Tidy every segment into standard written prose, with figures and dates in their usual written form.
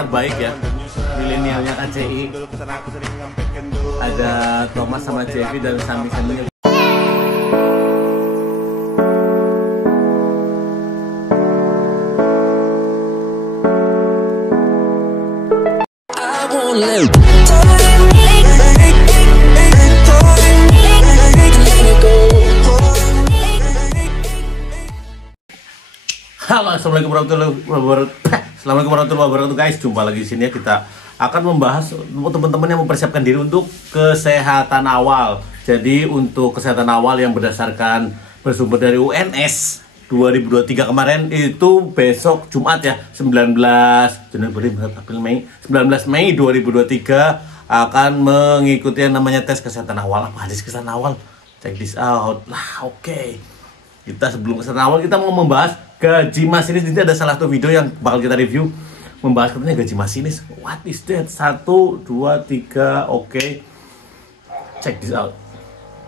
terbaik ya, milenialnya KCI. Ada Thomas sama Jevi dan samping-sampingnya. Halo, assalamualaikum warahmatullahi wabarakatuh guys. Jumpa lagi di sini ya. Kita akan membahas teman-teman yang mempersiapkan diri untuk kesehatan awal. Jadi untuk kesehatan awal yang berdasarkan bersumber dari UNS 2023 kemarin, itu besok Jumat ya, 19 Mei 2023 akan mengikuti yang namanya tes kesehatan awal. Apa tes kesehatan awal? Check this out. Nah, oke. Kita sebelum kesehatan awal kita mau membahas gaji masinis. Ini ada salah satu video yang bakal kita review, membahas katanya gaji masinis. What is that? 1, 2, 3, oke. Check this out.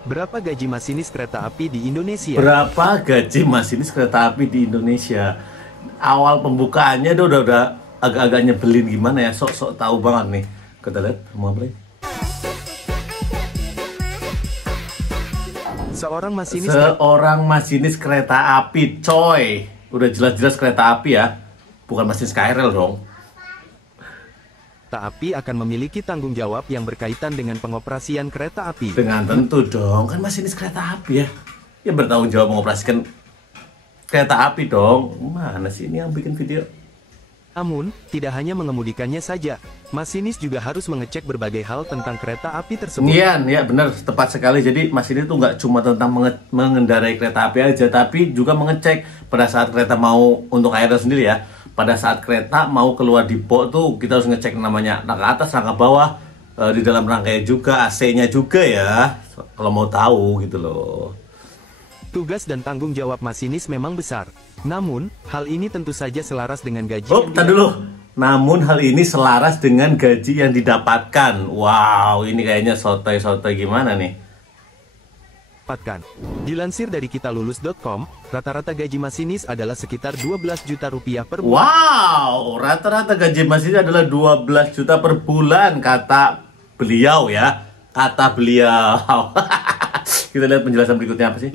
Berapa gaji masinis kereta api di Indonesia? Berapa gaji masinis kereta api di Indonesia? Awal pembukaannya udah agak-agak nyebelin gimana ya. Sok-sok tahu banget nih. Kita lihat mau play. Seorang masinis kereta api, coy. Udah jelas-jelas kereta api ya, bukan masinis KRL dong. Kereta api akan memiliki tanggung jawab yang berkaitan dengan pengoperasian kereta api. Dengan tentu dong, kan masinis kereta api ya. Ya bertanggung jawab mengoperasikan kereta api dong. Mana sih ini yang bikin video? Namun, tidak hanya mengemudikannya saja, masinis juga harus mengecek berbagai hal tentang kereta api tersebut. Iya, benar, tepat sekali. Jadi masinis itu nggak cuma tentang mengendarai kereta api aja, tapi juga mengecek pada saat kereta mau untuk KRL sendiri ya. Pada saat kereta mau keluar depo tuh kita harus ngecek namanya rangka atas, rangka bawah, di dalam rangkanya juga, AC-nya juga ya. Kalau mau tahu gitu loh. Tugas dan tanggung jawab masinis memang besar. Namun, hal ini tentu saja selaras dengan gaji Namun hal ini selaras dengan gaji yang didapatkan. Wow, ini kayaknya sotoy-sotoy gimana nih? Dilansir dari kitalulus.com, rata-rata gaji masinis adalah sekitar 12 juta rupiah per bulan. Wow, rata-rata gaji masinis adalah 12 juta per bulan, kata beliau ya. Kata beliau. Kita lihat penjelasan berikutnya apa sih?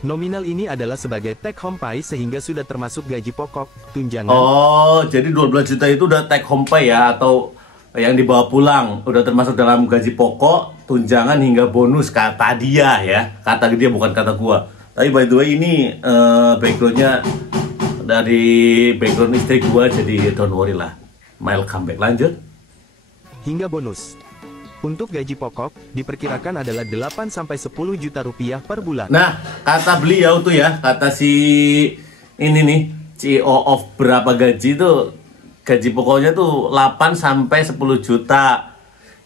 Nominal ini adalah sebagai take home pay sehingga sudah termasuk gaji pokok, tunjangan. Oh, jadi 12 juta itu udah take home pay ya, atau yang dibawa pulang, udah termasuk dalam gaji pokok, tunjangan hingga bonus, kata dia ya. Kata dia, bukan kata gua. Tapi by the way ini backgroundnya dari background istri gua, jadi don't worry lah. Mail comeback, lanjut. Hingga bonus. Untuk gaji pokok, diperkirakan adalah 8-10 juta rupiah per bulan. Nah, kata beliau tuh ya, kata si ini nih, CEO of berapa gaji tuh, gaji pokoknya tuh 8-10 juta.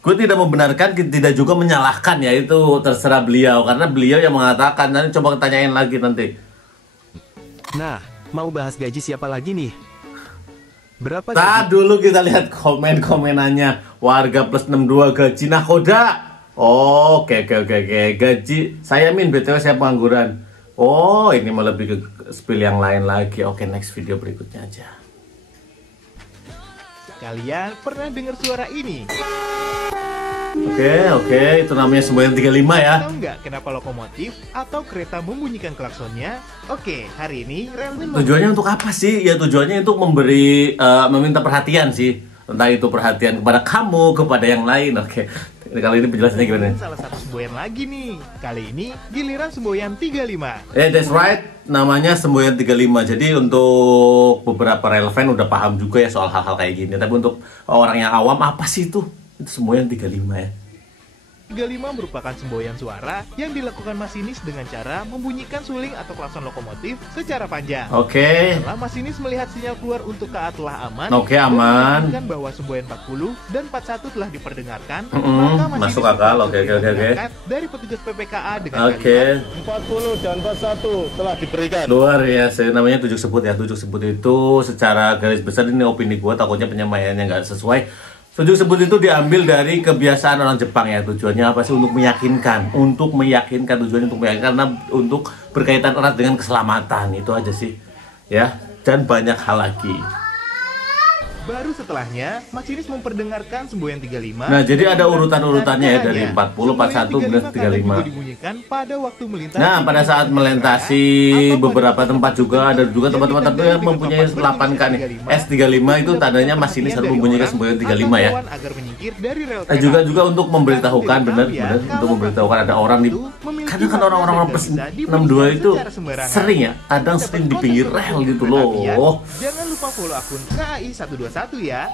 Gue tidak membenarkan, tidak juga menyalahkan ya, itu terserah beliau. Karena beliau yang mengatakan, nanti coba tanyain lagi nanti. Nah, mau bahas gaji siapa lagi nih? Berapa dulu kita lihat komen-komenannya. Warga plus 62 gaji nakoda. Oke. Gaji saya BTW saya pengangguran. Oh, ini malah lebih ke spill yang lain lagi. Oke, next video berikutnya aja. Kalian pernah dengar suara ini? Oke, itu namanya semboyan 35 ya. Tahu nggak kenapa lokomotif atau kereta membunyikan klaksonnya? Oke, hari ini tujuannya untuk apa sih? Ya tujuannya untuk memberi, meminta perhatian sih. Entah itu perhatian kepada kamu, kepada yang lain. Oke, kali ini penjelasannya gimana? Salah satu semboyan lagi nih. Kali ini giliran semboyan 35. That's right, namanya semboyan 35. Jadi untuk beberapa relevan udah paham juga ya soal hal-hal kayak gini. Tapi untuk orang yang awam, apa sih itu? Itu semboyan 35 ya. 35 merupakan semboyan suara yang dilakukan masinis dengan cara membunyikan suling atau klakson lokomotif secara panjang. Setelah masinis melihat sinyal keluar untuk KA telah aman, aman. Dan bahwa semboyan 40 dan 41 telah diperdengarkan, maka masinis masuk akal. Dari petugas PPKA dengan kalimat 40 dan 41 telah diberikan. Luar biasa, namanya tujuh sebut ya. Tujuh sebut itu secara garis besar, ini opini gua, takutnya penyampaiannya nggak sesuai. Tujuh sebut itu diambil dari kebiasaan orang Jepang ya. Tujuannya apa sih? Untuk meyakinkan. Tujuannya untuk meyakinkan, karena untuk berkaitan erat dengan keselamatan. Itu aja sih ya. Dan banyak hal lagi. Baru setelahnya, masinis memperdengarkan semboyan 35. Nah, jadi ada urutan-urutannya ya dari 40, 41, kemudian 35. Dibunyikan pada waktu melintasi. Nah, pada saat melintasi beberapa tempat juga ada juga tempat-tempat tertentu yang mempunyai 8K nih. S35 itu tandanya masinis harus membunyikan semboyan 35 ya. Juga untuk memberitahukan benar untuk memberitahukan ada orang di kadang kan orang-orang plus 62 itu sering ya, kadang sering di pinggir rel gitu loh. Jangan lupa follow akun KAI 121 ya.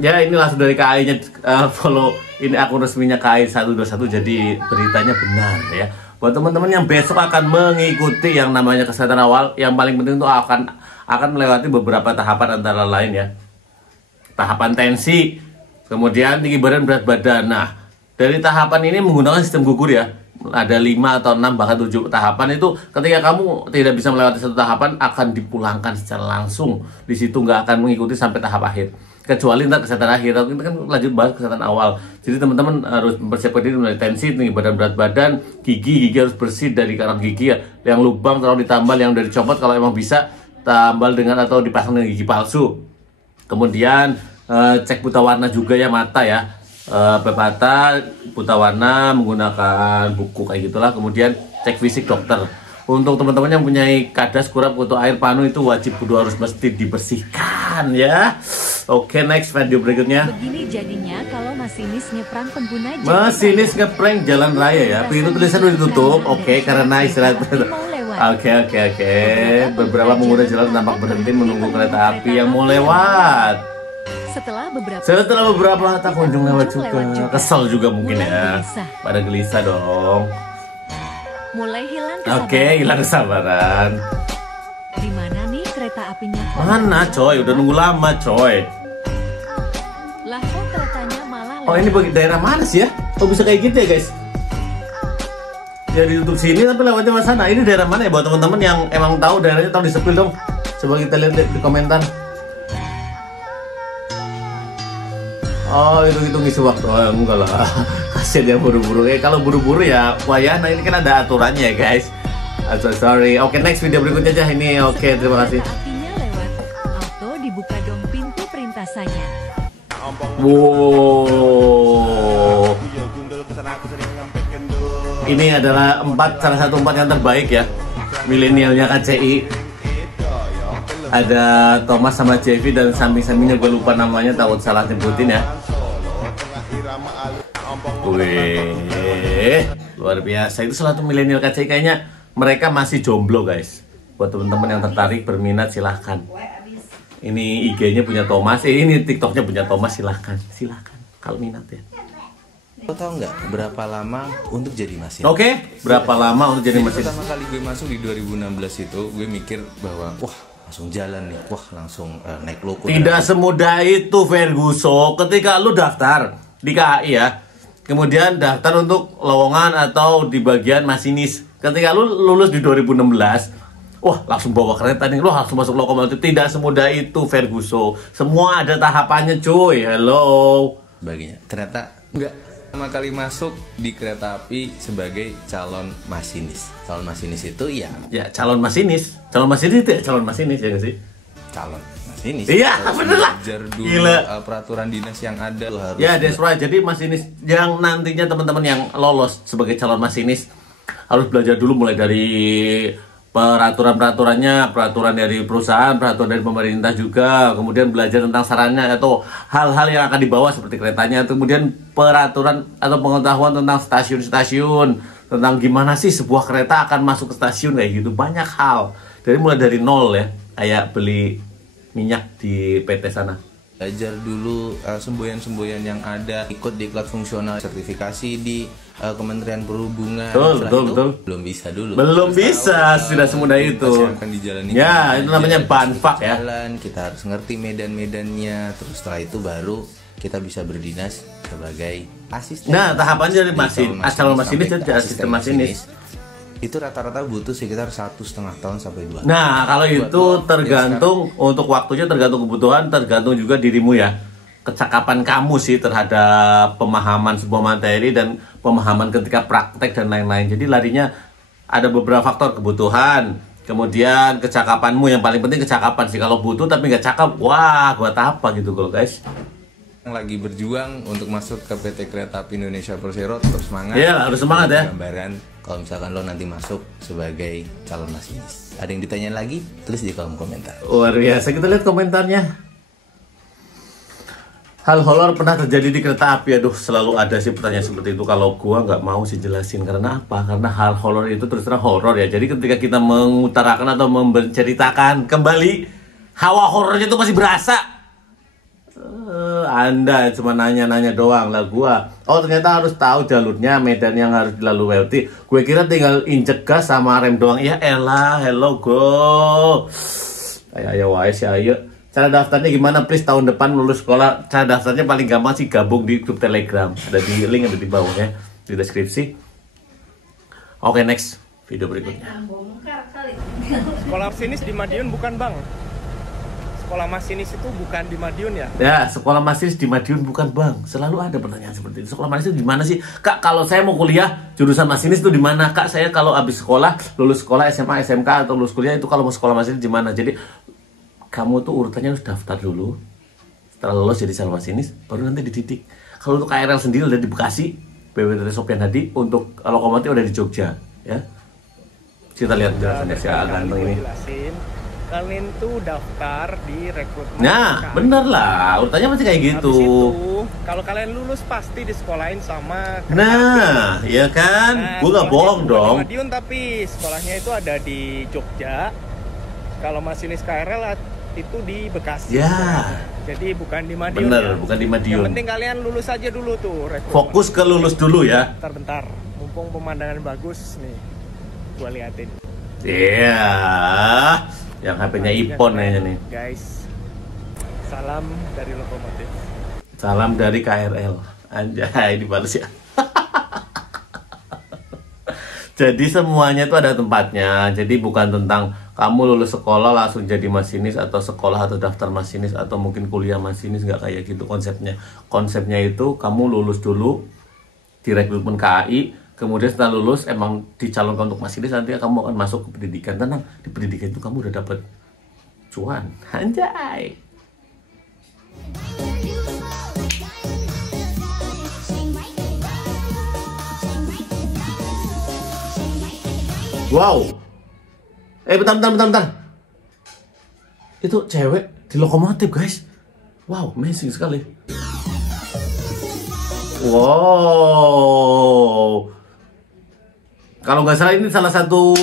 Ya, ini langsung dari KAI-nya follow ini akun resminya KAI 121, jadi beritanya benar ya. Buat teman-teman yang besok akan mengikuti yang namanya kesehatan awal, yang paling penting itu akan melewati beberapa tahapan antara lain ya. Tahapan tensi, kemudian tinggi badan, berat badan. Nah, dari tahapan ini menggunakan sistem gugur ya. Ada 5 atau 6 bahkan 7 tahapan itu ketika kamu tidak bisa melewati satu tahapan akan dipulangkan secara langsung. Di situ nggak akan mengikuti sampai tahap akhir. Kecuali ntar kesehatan akhir, tapi ini kan lanjut bahas kesehatan awal. Jadi teman-teman harus mempersiapkan diri mulai tensi, tinggi badan, berat badan, gigi harus bersih dari karang gigi ya. Yang lubang terlalu ditambal, yang dari copot kalau emang bisa tambal dengan atau dipasang dengan gigi palsu. Kemudian cek buta warna juga ya, mata ya. Mata buta warna menggunakan buku kayak gitulah. Kemudian cek fisik dokter. Untuk teman-teman yang punya kadas, kurap, kutu air, panu itu wajib kudu harus mesti dibersihkan ya. Oke, next video berikutnya. Begini jadinya kalau masinis ngeprank pengguna jalan masinis ngeprank jalan raya ya. Pintu tulisan udah ditutup. Oke, karena istirahat. Oke. Beberapa pengguna jalan tampak berhenti menunggu kereta api yang mau lewat. Setelah beberapa tak kunjung lewat juga. Kesel juga mungkin ya. Pada gelisah dong. Mulai hilang kesabaran. Oke, hilang kesabaran. Di mana nih kereta apinya? Mana coy? Udah nunggu lama coy. Lah kok keretanya malah Oh, ini bagi daerah mana sih ya? Kok bisa kayak gitu ya guys? Ya ditutup sini tapi lewatnya ke sana. Ini daerah mana ya buat teman-teman yang emang tahu daerahnya, tahu di sepil dong. Coba kita lihat di komentar. Oh, itu ngisi waktu. Oh, enggak lah. Kasian ya buru-buru. Kalau buru-buru ya wayana, ini kan ada aturannya ya guys. I'm so sorry. Oke, next video berikutnya aja ini. Oke, terima kasih. Apinya lewat. Auto dibuka dong pintu perintasannya. Wow. Ini adalah salah satu 4 yang terbaik ya. Milenialnya KCI. Ada Thomas sama Jevi dan samping-sampingnya gue lupa namanya, takut salah nyebutin ya. Wih, luar biasa. Itu salah satu milenial KCI, kayaknya mereka masih jomblo guys. Buat teman-teman yang tertarik berminat silahkan. Ini IG-nya punya Thomas, ini TikTok-nya punya Thomas, silahkan kalau minat ya. Lo tau nggak berapa lama untuk jadi masinis? Oke, berapa lama untuk jadi masinis? Pertama kali gue masuk di 2016 itu gue mikir bahwa wah langsung jalan nih, wah langsung naik loko. Tidak semudah itu Ferguson. Ketika lu daftar di KAI ya, kemudian daftar untuk lowongan atau di bagian masinis. Ketika lu lulus di 2016, wah langsung bawa kereta nih, lu langsung masuk lokomotif. Tidak semudah itu Ferguson. Semua ada tahapannya cuy. Hello. Baginya ternyata enggak. Pertama kali masuk di kereta api sebagai calon masinis. Calon masinis itu ya calon masinis. Calon masinis itu ya calon masinis ya nggak sih? Calon masinis. Iya, bener lah. Belajar dulu peraturan dinas yang ada lo harus. Ya, that's right. Jadi masinis yang nantinya teman-teman yang lolos sebagai calon masinis harus belajar dulu mulai dari peraturan-peraturannya, peraturan dari perusahaan, peraturan dari pemerintah juga, kemudian belajar tentang sarannya atau hal-hal yang akan dibawa seperti keretanya, kemudian peraturan atau pengetahuan tentang stasiun-stasiun, tentang gimana sih sebuah kereta akan masuk ke stasiun kayak gitu, banyak hal. Dari mulai dari nol ya, kayak beli minyak di PT sana. Belajar dulu semboyan-semboyan yang ada, ikut di diklat fungsional, sertifikasi di Kementerian Perhubungan. Betul. Belum bisa dulu. Belum bisa, sudah semudah itu. Akan dijalani. Ya, itu namanya banfak ya. Kita harus ngerti medan-medannya, terus setelah itu baru kita bisa berdinas sebagai asisten. Nah, tahapannya dari calon masinis dan asisten masinis. Itu rata-rata butuh sekitar 1,5 tahun sampai 2 tahun. Nah, kalau itu tergantung untuk waktunya, tergantung kebutuhan, tergantung juga dirimu ya. Kecakapan kamu sih terhadap pemahaman sebuah materi dan pemahaman ketika praktek dan lain-lain. Jadi larinya ada beberapa faktor, kebutuhan, Kemudian kecakapanmu, yang paling penting kecakapan sih. Kalau butuh tapi nggak cakep, wah buat apa gitu kalau guys. Yang lagi berjuang untuk masuk ke PT Kereta Api Indonesia Persero, tetap semangat. Iya, harus semangat ya. Gambaran kalau misalkan lo nanti masuk sebagai calon masinis. Ada yang ditanya lagi? Tulis di kolom komentar. Luar biasa, kita lihat komentarnya. Hal horor pernah terjadi di kereta api. Aduh, selalu ada sih pertanyaan seperti itu. Kalau gua nggak mau sih jelasin. Karena apa? Karena hal horor itu terus terang horor ya. Jadi ketika kita mengutarakan atau menceritakan kembali, hawa horornya itu masih berasa. Anda cuma nanya-nanya doang lah gua. Oh, ternyata harus tahu jalurnya, medan yang harus dilalui Welty. Gue kira tinggal injek gas sama rem doang. Ya elah, hello go. Ayo wae sih ayo. Cara daftarnya gimana? Please tahun depan lulus sekolah. Cara daftarnya paling gampang sih gabung di grup Telegram. Ada di link, ada di bawah ya, di deskripsi. Oke, next video berikutnya. Sekolah masinis di Madiun bukan bang? Sekolah masinis itu bukan di Madiun ya? Ya, sekolah masinis di Madiun bukan bang. Selalu ada pertanyaan seperti itu. Sekolah masinis itu di mana sih? Kak, kalau saya mau kuliah jurusan masinis itu di mana? Kak, saya kalau habis sekolah, lulus sekolah SMA, SMK atau lulus kuliah itu kalau mau sekolah masinis di mana? Jadi kamu tuh urutannya harus daftar dulu. Setelah lulus jadi calon masinis, baru nanti dididik. Kalau untuk KRL sendiri udah di Bekasi, BWT Sopyan Hadi. Untuk lokomotif udah di Jogja, ya. Kita lihat jelasannya si ganteng ini. Kalian tuh daftar di rekrutmen. Nah, bener lah. Urutannya masih kayak gitu. Habis itu, kalau kalian lulus pasti disekolahin sama kereta Nah, api. iya kan? Gue gak bohong Bukan dong. di Madiun tapi sekolahnya itu ada di Jogja. Kalau masinis KRL itu di Bekasi. Ya. Jadi bukan di Madiun. Bener, ya. bukan di Madiun. Yang penting kalian lulus aja dulu tuh rekrutmen. Fokus ke lulus dulu ya. Bentar, mumpung pemandangan bagus nih, gua liatin. Iya. Yang HP-nya Ipon kayaknya nih. Guys, salam dari lokomotif. Salam dari KRL. Anjay, dibalas ya. Jadi semuanya itu ada tempatnya. Jadi bukan tentang kamu lulus sekolah langsung jadi masinis, atau sekolah atau daftar masinis, atau mungkin kuliah masinis. Nggak kayak gitu konsepnya. Konsepnya itu kamu lulus dulu di rekrutmen KAI, kemudian setelah lulus emang dicalonkan untuk masinis, nanti kamu akan masuk ke pendidikan. Tenang, di pendidikan itu kamu udah dapet cuan. Anjay. Wow. Bentar. Itu cewek di lokomotif, guys. Wow, amazing sekali. Wow. Kalau nggak salah ini salah satu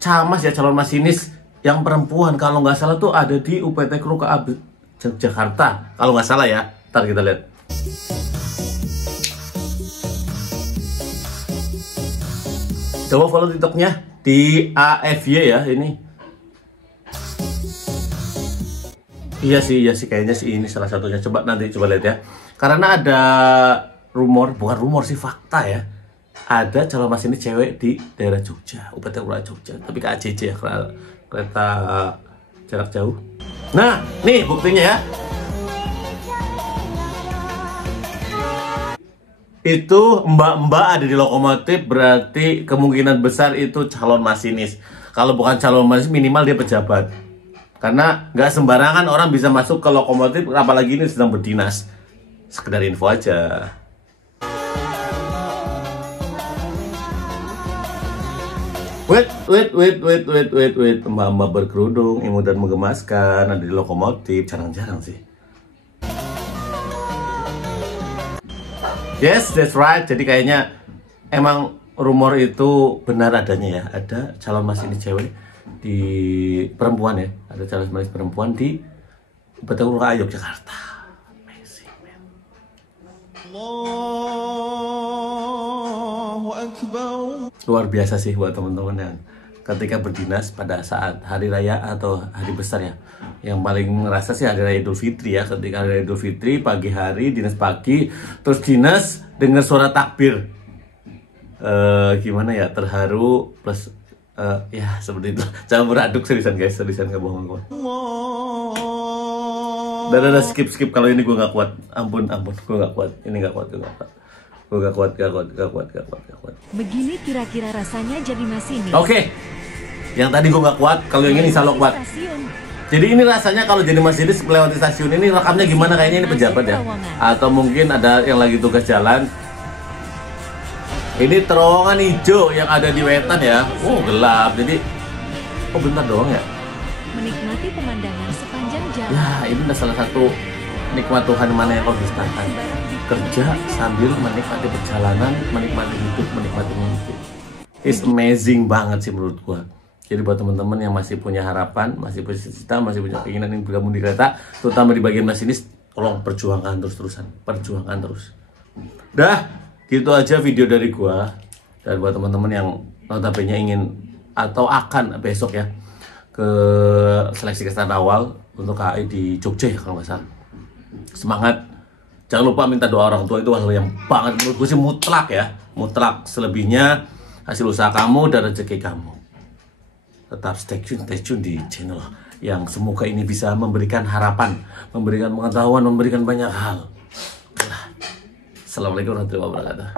camas ya, calon masinis yang perempuan. Kalau nggak salah tuh ada di UPT Kru KA Jakarta. Kalau nggak salah ya. Ntar kita lihat. Coba follow TikToknya di AFY ya ini. Iya sih kayaknya sih ini salah satunya. Coba nanti coba lihat ya. Karena ada rumor, bukan rumor sih, fakta ya. Ada calon masinis cewek di daerah Jogja, UPT Kru Jogja. Tapi KAJJ ya, kereta jarak jauh. Nah, nih buktinya ya. Itu mbak-mbak ada di lokomotif, berarti kemungkinan besar itu calon masinis. Kalau bukan calon masinis, minimal dia pejabat. Karena nggak sembarangan orang bisa masuk ke lokomotif, apalagi ini sedang berdinas. Sekedar info aja. Wait. Mbak-mbak berkerudung, imut dan menggemaskan ada di lokomotif, jarang-jarang sih. Yes, that's right. Jadi kayaknya emang rumor itu benar adanya ya. Ada calon masinis cewek di perempuan ya. Ada calon masinis perempuan di UPT Kru KA Yogyakarta. Amazing, man. Allahu Akbar. Luar biasa sih buat teman-teman yang ketika berdinas pada saat hari raya atau hari besar ya. Yang paling ngerasa sih hari raya Idul Fitri ya. Ketika hari raya Idul Fitri pagi hari dinas pagi, terus dinas dengar suara takbir, gimana ya, terharu plus ya seperti itu. Jangan beraduk, seriusan guys, seriusan, gak bohong gue. Udah skip kalau ini gue gak kuat. Ampun gue gak kuat. Ini gak kuat, gue gak kuat. Gak kuat. Begini kira-kira rasanya jadi masinis. Oke. Yang tadi gue nggak kuat, kalau yang ini insya Allah kuat. Jadi ini rasanya kalau jadi masinis melewati stasiun ini rekamnya gimana? Kayaknya ini pejabat ya, atau mungkin ada yang lagi tugas jalan. Ini terowongan hijau yang ada di Wetan ya. Oh gelap, jadi bentar doang ya. Menikmati pemandangan sepanjang jalan. Ya ini adalah salah satu nikmat Tuhan mana yang kau dustakan. Kerja sambil menikmati perjalanan, menikmati hidup, menikmati mimpi. It's amazing banget sih menurut gua. Jadi buat teman-teman yang masih punya harapan, masih punya cita, masih punya keinginan ingin bergabung di kereta, terutama di bagian masinis, tolong perjuangkan terus-terusan, perjuangkan terus. Dah, gitu aja video dari gua. Dan buat teman-teman yang notabene ingin atau akan besok ya ke seleksi kesetaraan awal untuk KAI di Jogja ya kalau nggak salah. Semangat. Jangan lupa minta doa orang tua, itu hal yang banget menurut gue sih mutlak ya, mutlak. Selebihnya hasil usaha kamu dan rezeki kamu. Tetap stay tune di channel yang semoga ini bisa memberikan harapan, memberikan pengetahuan, memberikan banyak hal. Assalamualaikum warahmatullahi wabarakatuh.